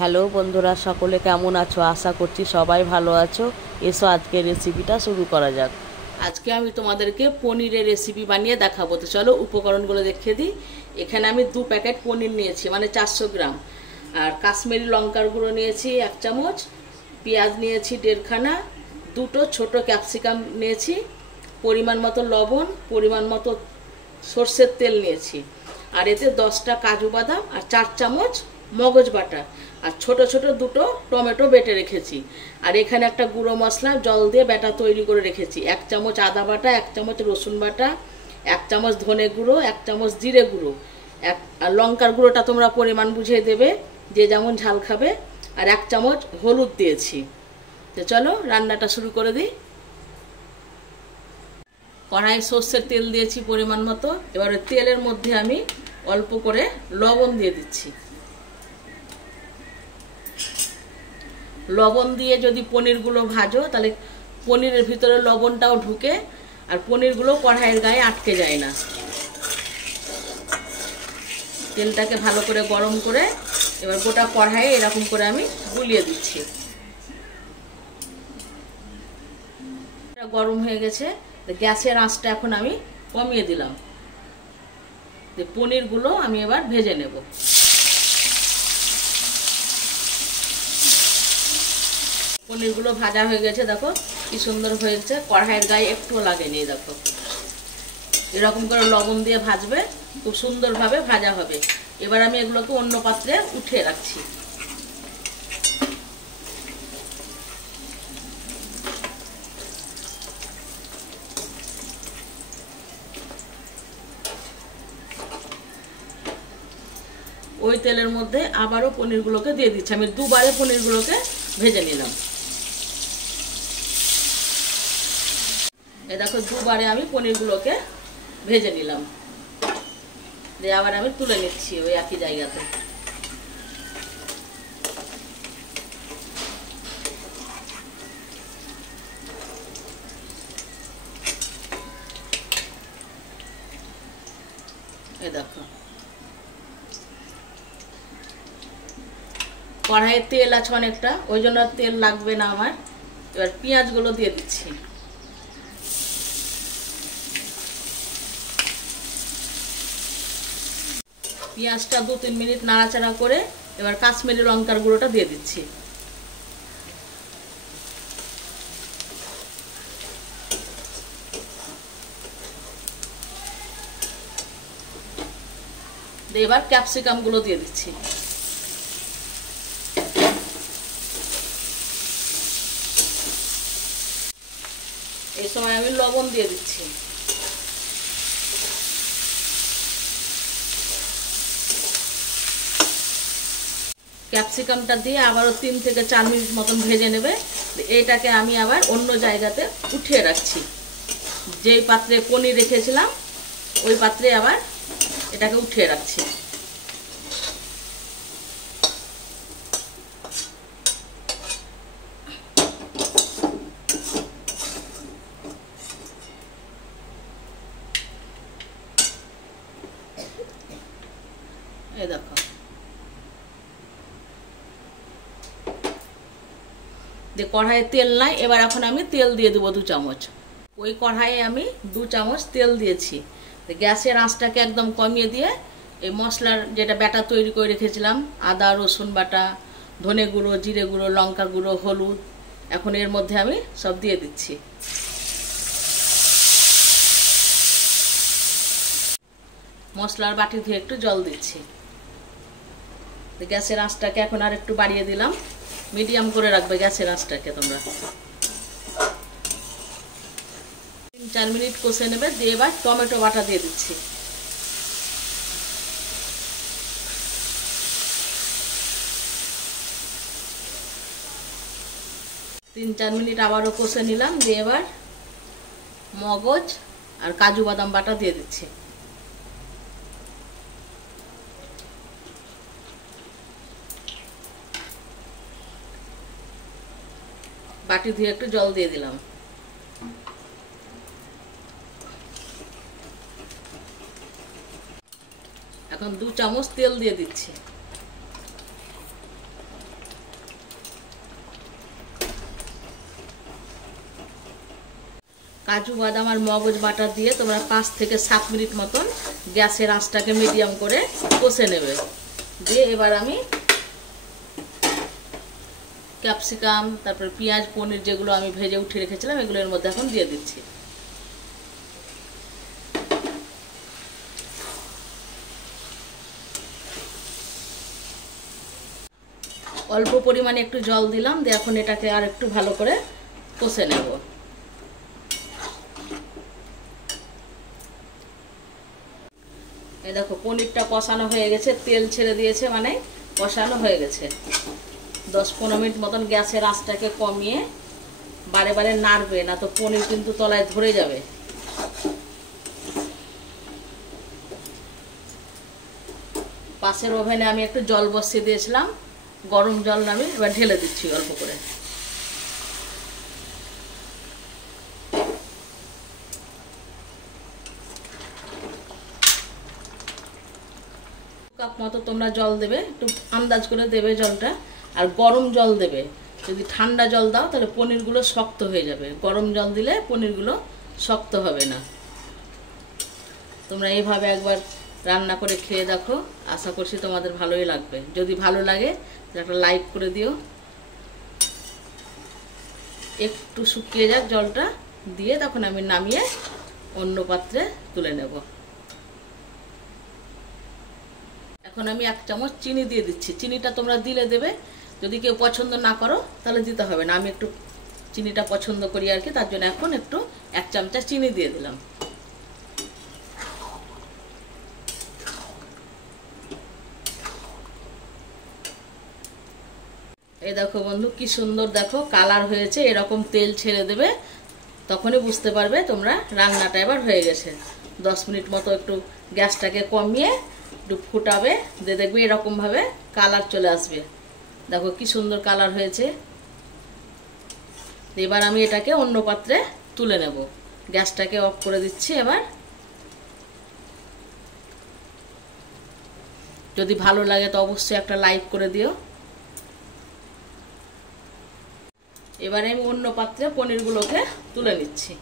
Hello বন্ধুরা, সকলে কেমন আছো? আশা করছি সবাই ভালো আছো। এসো আজকে রেসিপিটা শুরু করা যাক। আজকে আমি তোমাদেরকে পনিরের রেসিপি বানিয়ে দেখাবো। তো চলো উপকরণগুলো দেখিয়ে দিই। এখানে আমি 2 প্যাকেট পনির নিয়েছি, মানে 400 গ্রাম। আর কাশ্মীরি লঙ্কার গুঁড়ো নিয়েছি 1 চামচ, পেঁয়াজ নিয়েছি 1.5 খানা, 2টো ছোট ক্যাপসিকাম নিয়েছি, পরিমাণ মতো লবণ, পরিমাণ মতো সর্ষের তেল নিয়েছি। আর এতে 10টা কাজু বাদাম আর 4 চামচ মগজ বাটা, আর ছোট ছোট 2টো টমেটো বেটে রেখেছি। আর এখানে একটা গুঁড়ো মশলা জল দিয়ে ব্যাটা তৈরি করে রেখেছি। 1 চামচ আদা বাটা, 1 চামচ রসুন বাটা, 1 চামচ ধনে গুঁড়ো, 1 চামচ জিরে গুঁড়ো, আর লঙ্কার গুঁড়োটা তোমরা পরিমাণ বুঝিয়ে দেবে, যে যেমন ঝাল খাবে। আর 1 চামচ হলুদ দিয়েছি। তো চলো রান্নাটা শুরু করে দিই। কড়াই সর্ষের তেল দিয়েছি পরিমাণ মতো। এবারে তেলের মধ্যে আমি অল্প করে লবণ দিয়ে দিচ্ছি। লবণ দিয়ে যদি পনিরগুলো ভাজো তাহলে পনিরের ভিতরে লবণটাও ঢুকে আর পনিরগুলো কড়াইয়ের গায়ে আটকে যায় না। তেলটাকে ভালো করে গরম করে এবার গোটা কড়াইয়ে এরকম করে আমি গুলিয়ে দিচ্ছি। গরম হয়ে গেছে, গ্যাসের আঁচটা এখন আমি কমিয়ে দিলাম। পনিরগুলো আমি এবার ভেজে নেব। পনিরগুলো ভাজা হয়ে গেছে, দেখো কি সুন্দর হয়েছে, কড়াইয়ের গায়ে একটুও লাগেনি। দেখো এরকম করে লবণ দিয়ে ভাজবে, খুব সুন্দরভাবে ভাজা হবে। এবার আমি এগুলোকে অন্য পাত্রে উঠিয়ে রাখছি। ওই তেলের মধ্যে আবারও পনিরগুলোকে দিয়ে দিচ্ছি। আমি দুবারে পনিরগুলোকে ভেজে নিলাম। এই দেখো দুবারে আমি পনিরগুলোকে ভেজে নিলাম, দিয়ে আবার আমি তুলে নিচ্ছি ওই একই জায়গাতে। এই দেখো কড়াইয়ে তেল আছে অনেকটা, ওই জন্য তেল লাগবে না আমার। এবার পেঁয়াজগুলো দিয়ে দিচ্ছি। পেঁয়াজটা 2-3 মিনিট নাড়াচাড়া করে এবার কাশ্মীরি লঙ্কার গুঁড়োটা দিয়ে দিচ্ছি। এবার ক্যাপসিকাম গুলো দিয়ে দিচ্ছি। এই সময় আমি লবণ দিয়ে দিচ্ছি। ক্যাপসিকামটা দিয়ে আবারও 3 থেকে 4 মিনিট মতন ভেজে নেবে। এটাকে আমি আবার অন্য জায়গাতে উঠিয়ে রাখছি। যেই পাত্রে পনির রেখেছিলাম ওই পাত্রে আবার এটাকে উঠিয়ে রাখছি। এই দেখো যে কড়াইয়ে তেল নাই, এবার এখন আমি তেল দিয়ে দেবো 2 চামচ। ওই কড়াইয়ে আমি 2 চামচ তেল দিয়েছি। গ্যাসের আঁচটাকে একদম কমিয়ে দিয়ে এই মশলার যেটা ব্যাটা তৈরি করে রেখেছিলাম, আদা রসুন বাটা, ধনে গুঁড়ো, জিরে গুঁড়ো, লঙ্কা গুঁড়ো, হলুদ, এখন এর মধ্যে আমি সব দিয়ে দিচ্ছি। মশলার বাটি ধুয়ে একটু জল দিচ্ছি। গ্যাসের আঁচটাকে এখন আর একটু বাড়িয়ে দিলাম, মিডিয়াম করে রাখবে গ্যাসের আঁচটাকে তোমরা। 3-4 মিনিট কষে নেবে, দিয়ে এবার টমেটো বাটা দিয়ে দিচ্ছি। তিন চার মিনিট আবারও কষে নিলাম, দিয়ে এবার মগজ আর কাজু বাদাম বাটা দিয়ে দিচ্ছি। বাটি ধুয়ে একটু জল দিয়ে দিলাম। এখন 2 চামচ তেল দিয়ে দিচ্ছি। কাজু বাদাম আর মগজ বাটা দিয়ে তোমরা 5 থেকে 7 মিনিট মতন গ্যাসের আঁচটাকে মিডিয়াম করে কষে নেবে। দিয়ে এবার আমি ক্যাপসিকাম, তারপর পেঁয়াজ, পনির যেগুলো আমি ভেজে উঠিয়ে রেখেছিলাম এগুলো এর মধ্যে এখন দিয়ে দিচ্ছি। অল্প পরিমাণে একটু জল দিলাম, দিয়ে এখন এটাকে আর একটু ভালো করে কষে নেব। এই দেখো পনিরটা কষানো হয়ে গেছে, তেল ছেড়ে দিয়েছে, মানে কষানো হয়ে গেছে। 10-15 মিনিট মতন গ্যাসের আঁচটাকে কমিয়ে বারে বারে নাড়বে, না তো পনির কিন্তু তলায় ধরে যাবে। পাশের ওভেনে আমি একটু জল বসিয়ে দিয়েছিলাম, গরম জল আমি এবার ঢেলে দিচ্ছি অল্প করে। কাপ মতো তোমরা জল দেবে, একটু আন্দাজ করে দেবে জলটা, আর গরম জল দেবে। যদি ঠান্ডা জল দাও তাহলে পনিরগুলো শক্ত হয়ে যাবে, গরম জল দিলে পনিরগুলো শক্ত হবে না। তোমরা এইভাবে একবার রান্না করে খেয়ে দেখো, আশা করছি তোমাদের ভালোই লাগবে। যদি ভালো লাগে তাহলে একটা লাইক করে দিও। একটু শুকিয়ে যাক জলটা, দিয়ে তখন আমি নামিয়ে অন্য পাত্রে তুলে নেব। এখন আমি 1 চামচ চিনি দিয়ে দিচ্ছি। চিনিটা তোমরা দিলে দেবে, যদি কেউ পছন্দ না করো তাহলে দিতে হবে না। আমি একটু চিনিটা পছন্দ করি আর কি, তার জন্য এখন একটু 1 চামচা চিনি দিয়ে দিলাম। এই দেখো বন্ধু কি সুন্দর দেখো কালার হয়েছে, এরকম তেল ছেড়ে দেবে, তখনই বুঝতে পারবে তোমরা রান্নাটা এবার হয়ে গেছে। 10 মিনিট মতো একটু গ্যাসটাকে কমিয়ে একটু ফুটাবে, দিয়ে দেখবে এরকমভাবে কালার চলে আসবে। দেখো কি সুন্দর কালার হয়েছে। এবার আমি এটাকে অন্য পাত্রে তুলে নেব। গ্যাসটাকে অফ করে দিচ্ছি এবার। যদি ভালো লাগে তো অবশ্যই একটা লাইক করে দিও। এবারে আমি অন্য পাত্রে পনিরগুলোকে তুলে নিচ্ছি।